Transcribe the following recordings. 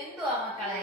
എന്തുവാ മക്കളെ?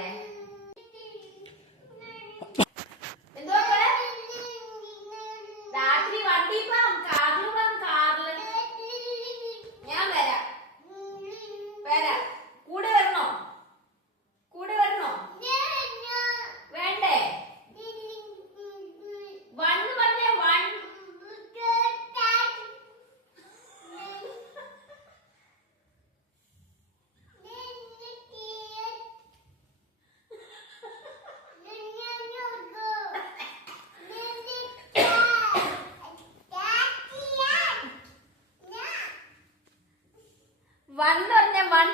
വൺ പറഞ്ഞേ വൺ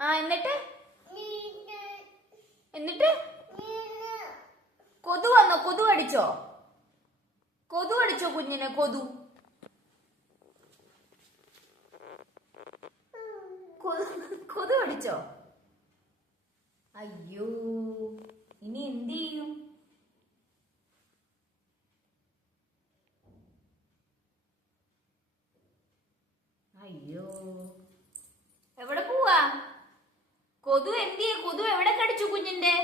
ആ എന്നിട്ട്? എന്നിട്ട്? കൊതു വന്നോ? കൊതു അടിച്ചോ? കൊതു അടിച്ചോ കുഞ്ഞിനെ? കൊതു. കൊതു കൊതു അടിച്ചോ? അയ്യോ ഇനി എന്ത് ചെയ്യും? അയ്യോ. എവിടെ പോവാ? കൊതു എന്തിയെ? കൊതു എവിടെ കടിച്ചു കുഞ്ഞിന്റെ?